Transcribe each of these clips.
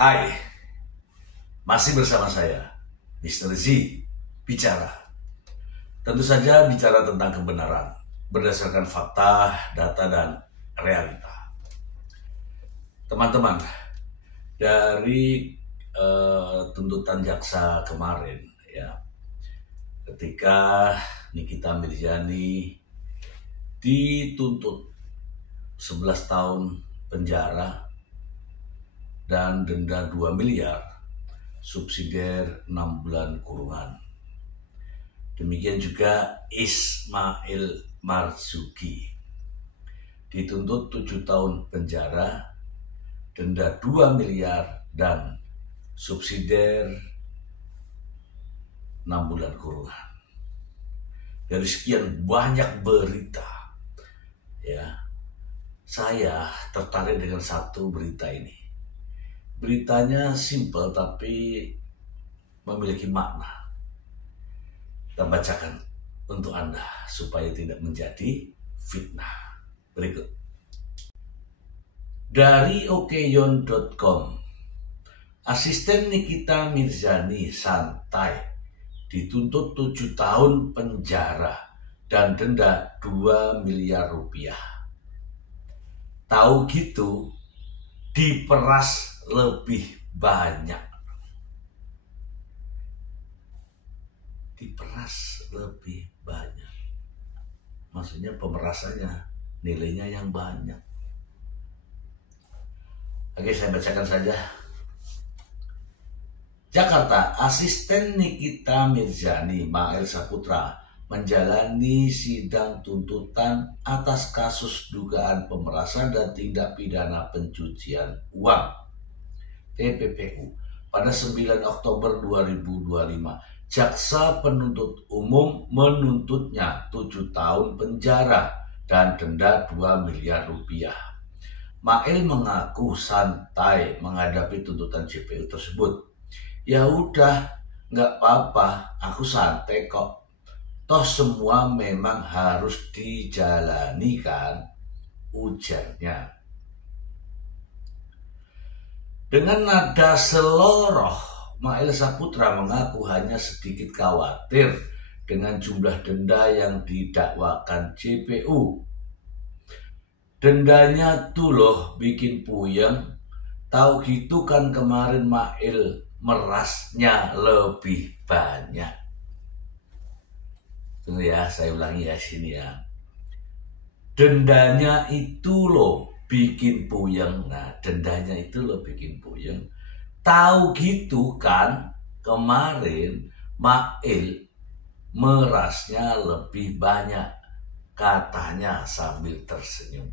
Hai, masih bersama saya, Mr. Z, bicara. Tentu saja bicara tentang kebenaran, berdasarkan fakta, data, dan realita. Teman-teman, dari tuntutan jaksa kemarin, ya, ketika Nikita Mirzani dituntut 11 tahun penjara dan denda 2 miliar, subsidiar 6 bulan kurungan. Demikian juga Ismail Marzuki dituntut 7 tahun penjara, denda 2 miliar dan subsidiar 6 bulan kurungan. Dari sekian banyak berita, ya, saya tertarik dengan satu berita ini. Beritanya simpel tapi memiliki makna. Kita bacakan untuk Anda supaya tidak menjadi fitnah. Berikut. Dari okeyon.com, asisten Nikita Mirzani santai dituntut 7 tahun penjara dan denda 2 miliar rupiah. Tahu gitu, diperas lebih banyak. Diperas lebih banyak. Maksudnya pemerasannya nilainya yang banyak. Oke, saya bacakan saja. Jakarta, asisten Nikita Mirzani, Mael Saputra, menjalani sidang tuntutan atas kasus dugaan pemerasan dan tindak pidana pencucian uang (TPPU) pada 9 Oktober 2025. Jaksa penuntut umum menuntutnya 7 tahun penjara dan denda 2 miliar rupiah. Mael mengaku santai menghadapi tuntutan JPU tersebut. Ya udah, nggak apa-apa, aku santai kok. Toh semua memang harus dijalani kan, ujarnya. Dengan nada seloroh, Mael Saputra mengaku hanya sedikit khawatir dengan jumlah denda yang didakwakan JPU. Dendanya tuh loh bikin puyeng. Tahu gitu kan kemarin Mael merasnya lebih banyak. Tunggu ya, saya ulangi ya sini ya. Dendanya itu loh bikin puyeng. Nah, dendanya itu loh bikin puyeng. Tahu gitu kan kemarin Mael merasnya lebih banyak, katanya sambil tersenyum.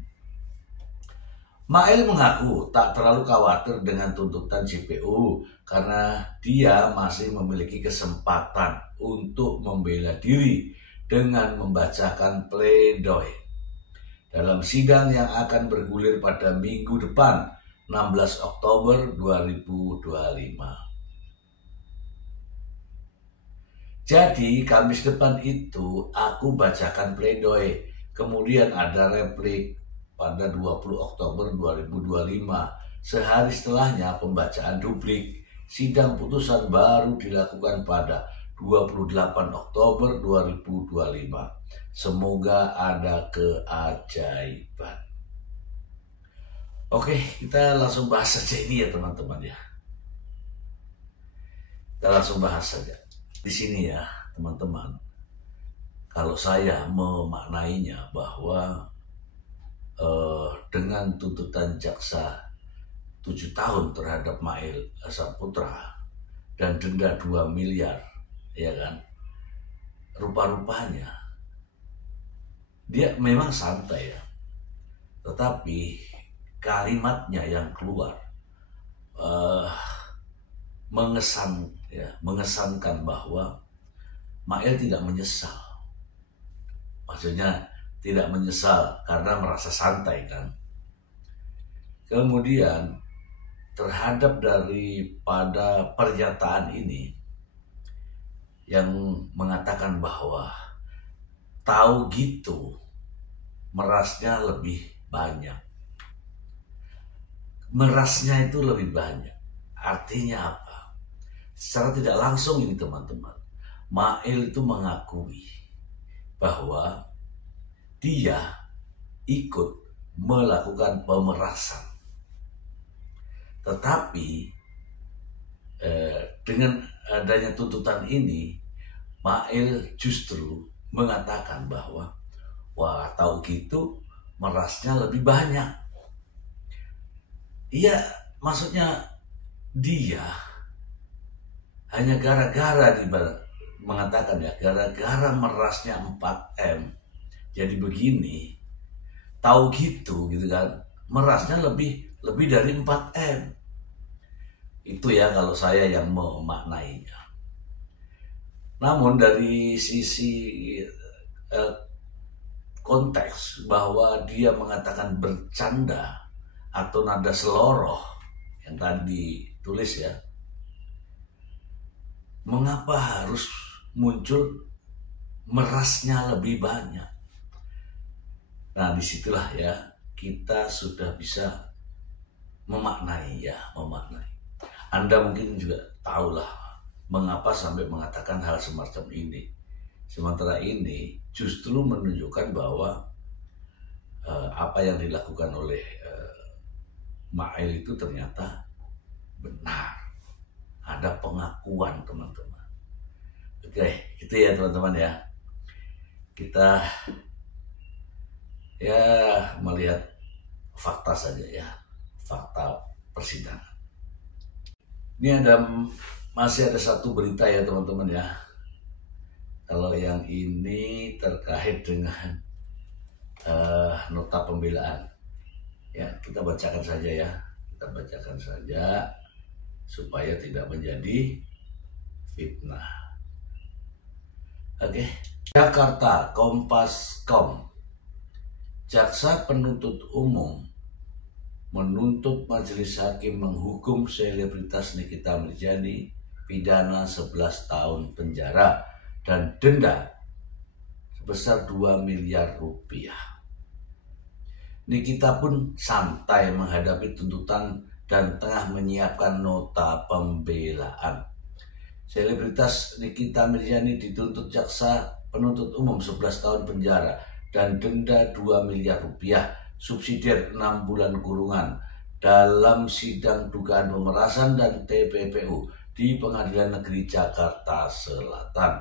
Mael mengaku tak terlalu khawatir dengan tuntutan JPU karena dia masih memiliki kesempatan untuk membela diri dengan membacakan pledoi dalam sidang yang akan bergulir pada minggu depan, 16 Oktober 2025. Jadi Kamis depan itu aku bacakan pledoi, kemudian ada replik pada 20 Oktober 2025. Sehari setelahnya pembacaan duplik. Sidang putusan baru dilakukan pada 28 Oktober 2025. Semoga ada keajaiban. Oke, kita langsung bahas saja ini ya teman-teman ya. Kita langsung bahas saja. Di sini ya teman-teman, kalau saya memaknainya bahwa dengan tuntutan jaksa 7 tahun terhadap Mael Saputra dan denda 2 miliar, ya kan, rupa-rupanya dia memang santai ya, tetapi kalimatnya yang keluar mengesankan bahwa Mael tidak menyesal. Maksudnya tidak menyesal karena merasa santai kan. Kemudian terhadap daripada pernyataan ini yang mengatakan bahwa tahu gitu merasnya lebih banyak. Merasnya itu lebih banyak. Artinya apa? Secara tidak langsung ini teman-teman, Mail itu mengakui bahwa dia ikut melakukan pemerasan. Tetapi dengan adanya tuntutan ini, Mail justru mengatakan bahwa wah, tahu gitu merasnya lebih banyak. Iya, maksudnya dia hanya gara-gara mengatakan ya, gara-gara merasnya 4M jadi begini. Tahu gitu kan, merasnya lebih dari 4M. Itu ya kalau saya yang memaknainya. Namun dari sisi konteks bahwa dia mengatakan bercanda atau nada seloroh yang tadi tulis ya, mengapa harus muncul merasnya lebih banyak? Nah, disitulah ya kita sudah bisa memaknai. Anda mungkin juga tahulah mengapa sampai mengatakan hal semacam ini. Sementara ini justru menunjukkan bahwa apa yang dilakukan oleh Mail itu ternyata benar. Ada pengakuan teman-teman. Oke, itu ya teman-teman ya. Kita ya melihat fakta saja ya, fakta persidangan. Ini masih ada satu berita ya teman-teman ya. Kalau yang ini terkait dengan nota pembelaan. Ya, kita bacakan saja ya. Kita bacakan saja supaya tidak menjadi fitnah. Oke. Jakarta, Kompas.com. Jaksa penuntut umum menuntut majelis hakim menghukum selebritas Nikita Mirzani pidana 11 tahun penjara dan denda sebesar 2 miliar rupiah. Nikita pun santai menghadapi tuntutan dan tengah menyiapkan nota pembelaan. Selebritas Nikita Mirzani dituntut jaksa penuntut umum 11 tahun penjara dan denda 2 miliar rupiah, subsidiar 6 bulan kurungan dalam sidang dugaan pemerasan dan TPPU di Pengadilan Negeri Jakarta Selatan.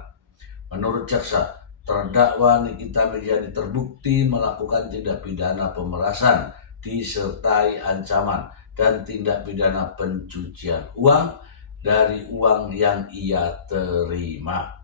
Menurut jaksa, terdakwa Nikita Mirzani terbukti melakukan tindak pidana pemerasan disertai ancaman dan tindak pidana pencucian uang dari uang yang ia terima.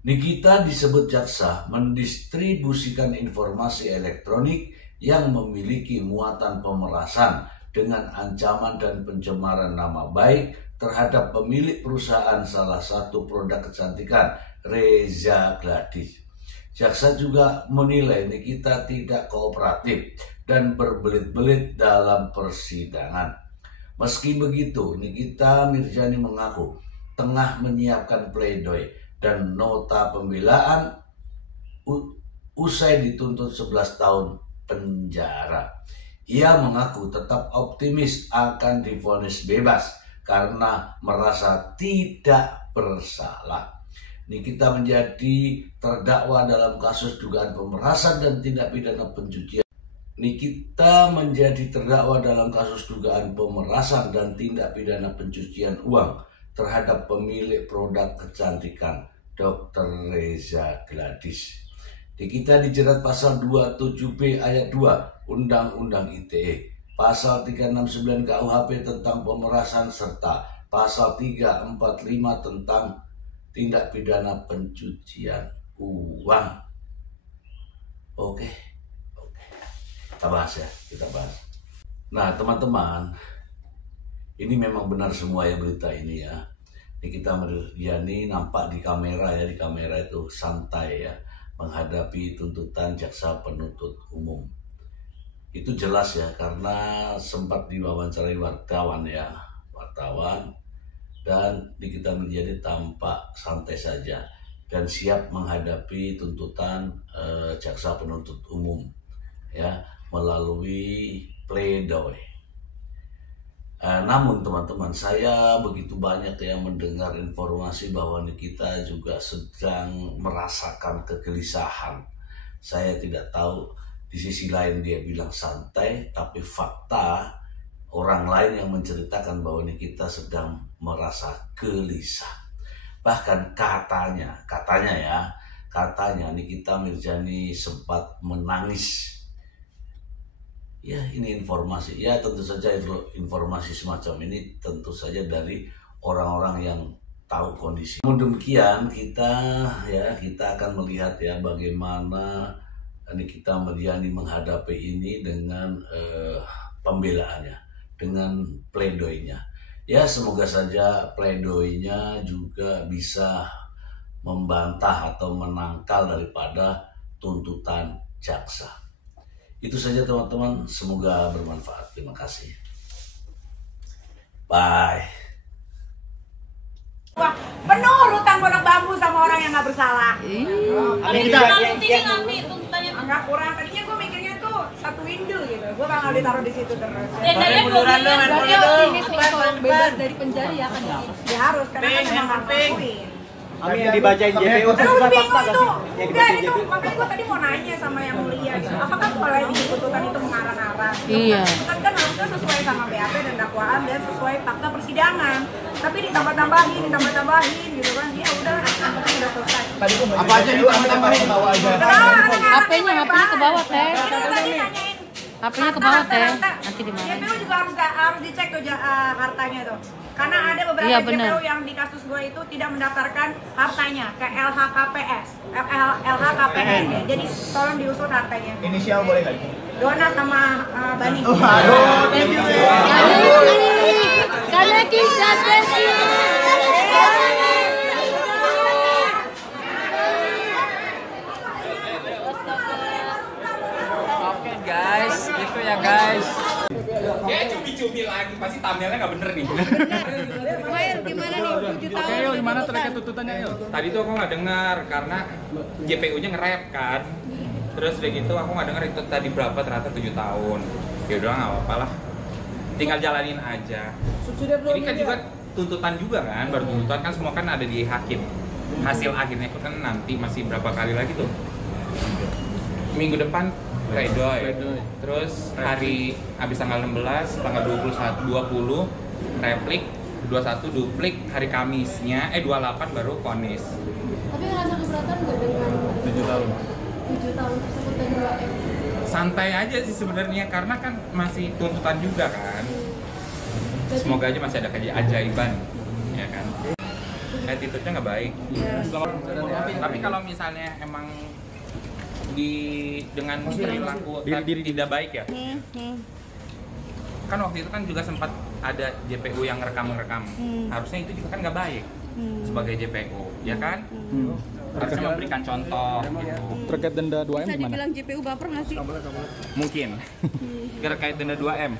Nikita disebut jaksa mendistribusikan informasi elektronik yang memiliki muatan pemerasan dengan ancaman dan pencemaran nama baik terhadap pemilik perusahaan salah satu produk kecantikan, Reza Gladys. Jaksa juga menilai Nikita tidak kooperatif dan berbelit-belit dalam persidangan. Meski begitu, Nikita Mirzani mengaku tengah menyiapkan pledoi dan nota pembelaan usai dituntut 11 tahun penjara. Ia mengaku tetap optimis akan divonis bebas karena merasa tidak bersalah. Nikita menjadi terdakwa dalam kasus dugaan pemerasan dan tindak pidana pencucian. Nikita menjadi terdakwa dalam kasus dugaan pemerasan dan tindak pidana pencucian uang terhadap pemilik produk kecantikan, Dr. Reza Gladys. Nikita dijerat pasal 27B ayat 2 Undang-Undang ITE, pasal 369 KUHP tentang pemerasan serta pasal 345 tentang tindak pidana pencucian uang. Oke. Kita bahas. Nah teman-teman, ini memang benar semua ya berita ini ya. Nikita Mirzani nampak di kamera itu santai ya menghadapi tuntutan jaksa penuntut umum. Itu jelas ya karena sempat diwawancarai wartawan dan Nikita Mirzani tampak santai saja dan siap menghadapi tuntutan jaksa penuntut umum ya melalui pledoi. Namun teman-teman, saya begitu banyak yang mendengar informasi bahwa Nikita juga sedang merasakan kegelisahan. Saya tidak tahu, di sisi lain dia bilang santai, tapi fakta orang lain yang menceritakan bahwa Nikita sedang merasa gelisah. Bahkan katanya Nikita Mirzani sempat menangis. Ya, ini informasi. Ya, tentu saja informasi semacam ini tentu saja dari orang-orang yang tahu kondisi. Namun demikian kita akan melihat ya bagaimana Nikita Mirzani menghadapi ini dengan pembelaannya, dengan pledoinya. Ya, semoga saja pledoinya juga bisa membantah atau menangkal daripada tuntutan jaksa. Itu saja teman-teman, semoga bermanfaat. Terima kasih. Bye. Wah, penuh hutang Pondok Bambu sama orang yang nggak bersalah. Nggak kurang. Tadinya gue mikirnya tuh satu window gitu. Gue bakal ditaruh di situ terus. Dendanya berarti optimis nih kalau bebas dari penjara ya kan? Ya harus, karena kan emang nggak ngakuin. Amin dibacain JPU. Terus bingung itu. Enggak, itu makanya gue tadi mau nanya sama yang mulia. Apakah mulai di tuntutan itu mengarang-arang? Iya. Kan harusnya sesuai sama BAP dan dakwaan dan sesuai fakta persidangan. Tapi ditambah-tambahin gitu kan. Ya udah, angkatnya udah selesai. Apa aja ditambah-tambahin bawa aja. HP-nya ke bawah, Teh. Itu tadi nanyain. HP-nya ke bawah, Teh. Nanti dimarahin. JPU juga harus dicek tuh hartanya tuh. Karena ada beberapa Iya, JPU yang di kasus gue itu tidak mendaftarkan hartanya ke LHKPN. Ya. Jadi tolong diusut hartanya. Inisial boleh nggak? Dona sama Bani. Aduh, thank you. Karena kisah Oke guys, gitu ya guys. Ya cumi-cumi lagi, pasti thumbnailnya nggak bener nih. Gimana nih? 7 tahun. Oke, gimana terkait tuntutannya Yul? Tadi tuh aku nggak dengar karena JPU-nya nge-rap kan. Terus udah gitu aku nggak dengar itu tadi berapa, ternyata 7 tahun. Ya udah nggak apa-apa lah. Tinggal jalanin aja. Ini kan juga tuntutan juga kan, baru tuntutan kan semua kan ada di hakim. Hasil akhirnya itu kan nanti masih berapa kali lagi tuh. Minggu depan pledoi. Terus hari habis tanggal 16, tanggal 20 replik, 21 duplik, hari Kamisnya 28 baru vonis. Tapi ngerasa keberatan nggak dengan 7 tahun. 7 tahun tersebut dan 2M? Santai aja sih sebenarnya karena kan masih tuntutan juga kan. Semoga aja masih ada keajaiban, ya kan. Attitude-nya nggak baik. Tapi kalau misalnya emang dengan perilaku tidak baik ya. Kan waktu itu kan juga sempat ada JPU yang rekam. Harusnya itu juga kan nggak baik sebagai JPU, ya kan? Harusnya memberikan contoh gitu. Terkait denda 2M Bisa gimana? dibilang JPU baper nggak sih? Mungkin. Terkait denda 2M.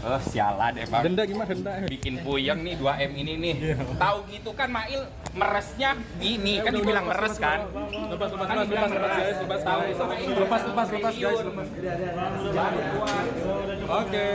Oh, sialan emang. Denda gimana? Denda. Bikin puyeng nih 2M ini nih. Tahu gitu kan Mail meresnya ini kan dibilang meres kan? Lepas Kan dibilang meres guys, lepas guys. Oke.